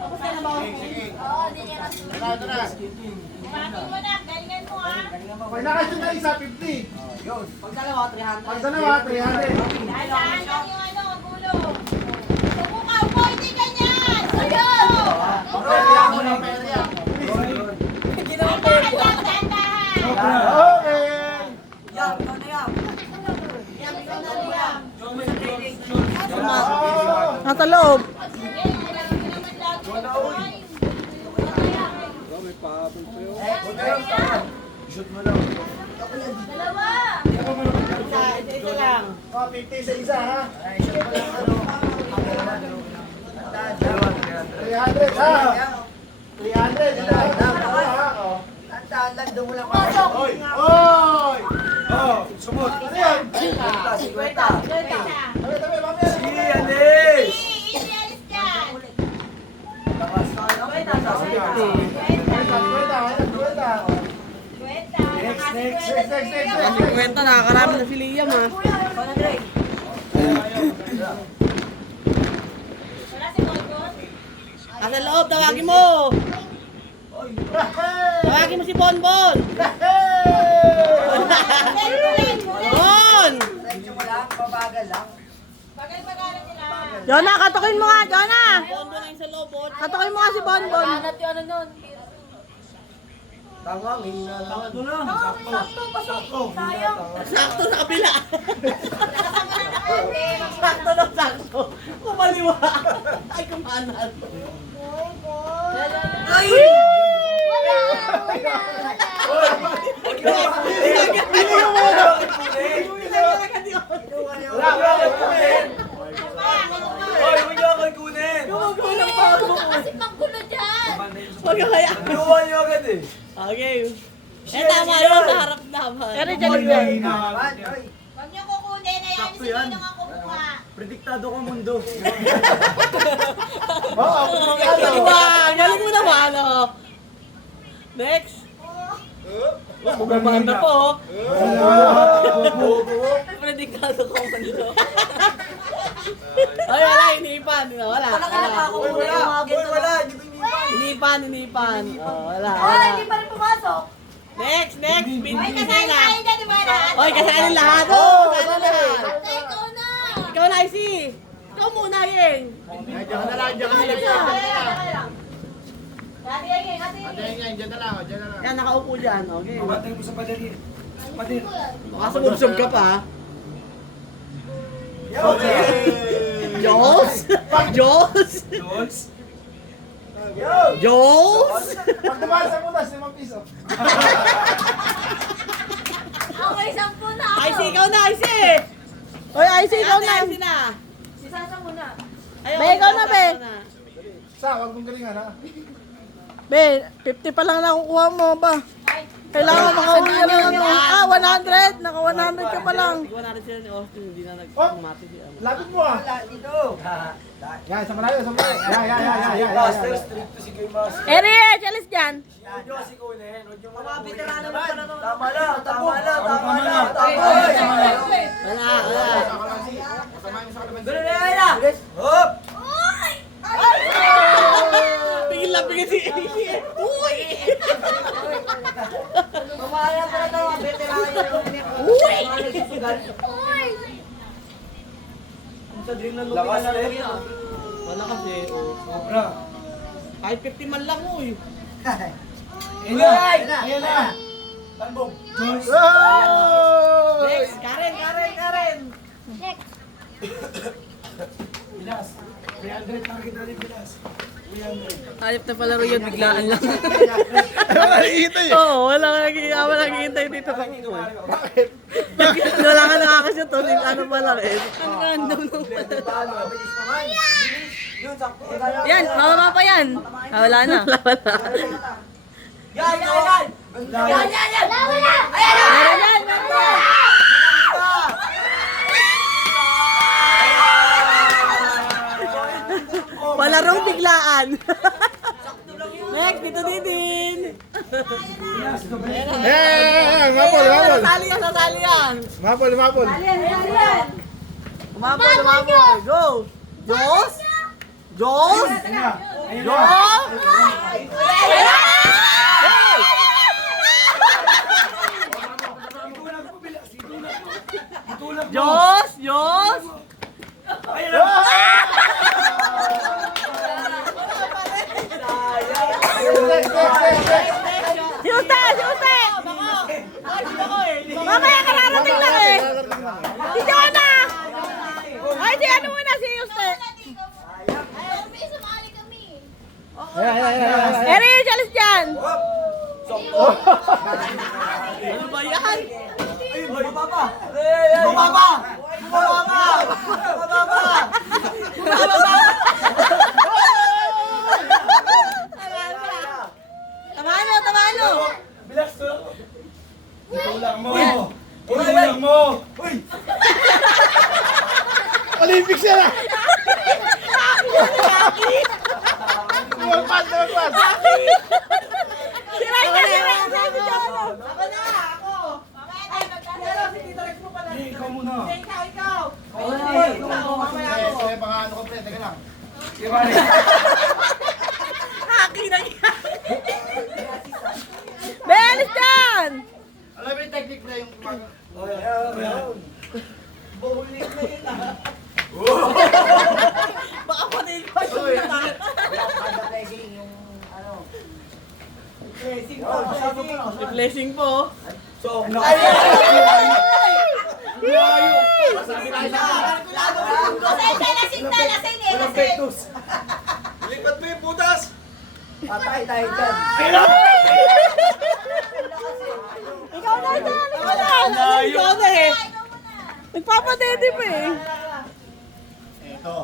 Tapos ka na ba? Oo, di niya kasi. Ito na. Bakit mo na, galingan mo ha. Pag nakasin na isa, 50. Pag dalawa, 300. Pag dalawa, 300. Dahan lang yung ano, gulo. Sumukaw mo, hindi ganyan. Sayo! Kailangan mo ng pera yan. Dahan-dahan. Okay. Yan, ikaw na yan. Yan, ikaw na yan. Nasa loob. Dalawa. Isa lang. 50 sa isa, ha? 300, ha? 300. Ito, ha? Tandaan lang, doon mo lang. Oy! Oy! Oh, sumot. Ano yan? 50. Tabi, tabi, mamaya. Easy, alis dyan. Next. Kwenta, nakakarami na si Liam ha. Wala si Bonbon. Nasa loob, tawagin mo. Tawagin mo si Bonbon. Bon! Medyo mo lang, babagal lang. Bagal-bagalan nila. Jonah, katukin mo nga, Jonah. Bonbon ay sa loob. Katukin mo nga si Bonbon. Hanap yung ano nun. Tama, hina lang. Sakto, pasok. Sayang. Sakto sa kabila. Nakasama na nakante. Sakto na sakto. Kumaliwa. Ay, kumanan. Ay! Gumagulong pa ako. Kasi manggulo dyan. Magkakaya. Okay. Eh, tama yun. Sa harap naman. Pero dyan yun. Huwag niyo kukunin. Ayan si Ninong ang kumuha. Prediktado ka mundo. Oo, Diba? Galing mo naman, oh. Next. Bumabanda po, oh. Predikado ko man ito. Ay, wala, inipan. Wala. Wala, Inipan. Oh, wala. Hindi pa rin pumasok. Next. Ay, Binti kasali na. tayo dyan, di ba lahat? Oy, kasali lahat. Oh, kasali lahat. Ate, ikaw na. Ikaw na, Isi. Ikaw muna, Yeng. Diyan na lang, diyan ka na lang. Dati yan, dati yan. Diyan na lang, diyan na lang. Yan, nakaupo dyan. Okay. Pamatay mo sa padali. Padir. Baka sumubsob ka pa. Okay. Jos? Jos? Jones. Jos? Pag dumaan sa putas, 5 piso. Okay, 10 na ako. Icy, ikaw na, Icy! Oy, Icy, ikaw na. Icy na. Si Sasa muna. Ayaw, Be, ikaw na, be. Sa, wag mong galingan, ha? Be, 50 pa lang nakukuha mo ba? Kailangan makauwi ka lang ano. 100. Naka 100 ka pa lang. Ikaw natin sila ni Austin, hindi na Oh! nagmati si ano. Lapit mo, ha? Dito. Yan, sa malayo, sa malayo. Yan. Master, strict to si Kay Master. Eric, alis dyan. Huwag nyo kasi kunin. Huwag nyo Mga veterano mo pa na to. Tama lang. Wala. Kasama niyo sa kalaban. Gulo na yan na. Hop! Pigil lang, pigil si Icy. Uy! Mamaya pa na to, mga veterano. Uy! Sa dream na Lakas na rin. Wala kasi, oh. Sobra. Kahit 50 man lang, uy. Ayan na. Tanbog. Jones. Next, Karen. Bilas. 300 target na rin Bilas. 300. Hayop na palaro yun, biglaan lang. Wala nakikita eh. Oo, wala naghihintay dito. Bakit? Wala ka nakakasya to, ano pa lang eh. Ang random nung Paano? Mabilis naman. Yun, sakto. Yan, mababa pa yan. Wala na. Yan! Yan! Wala. Meron yan, meron yan. Palarong biglaan. Next, dito din. Mapol. Sasali yan. Mapol. Umapol. Go. Diyos. Diyos! Ayun Diyos! na. Itulag mo, bilas. Itulag mo. Itulag mo. Diyos! Diyos! Ayun na. Siute! Siute! Mamaya kararating lang eh. Si Jonah! Ay, si ano muna, si Yuste. Ayaw, may sumali kami. Eri, alis dyan. Ano ba yan? Bumaba! Bumaba! Bumaba! Bumaba! Tamano, tamano. Bilas, tulak mo. Tulak mo. Tulak mo. Uy! Olympics yan ah! Lumagpas! Si Raisa, si Raisa, si Jonah. Ako na, ako. Mamaya tayo magkano. Pero si Tito Rex mo pala. Hey, ikaw muna. Ikaw, ikaw. Okay, Ikaw, mamaya ako. mga ano ko, pre, teka lang. Sige, pare. Haki na yan. Be, alis dyan. Alam mo yung technique na yung Baka pati ko yung natakot. Blessing po. So, Pasensya na sinta, lasing eh, Walang lasing. pektos. lipat mo yung butas! Patay tayo dyan. Ikaw na dyan. Ikaw na. Ikaw na eh. Ikaw muna. Nagpapadede pa eh. Ito.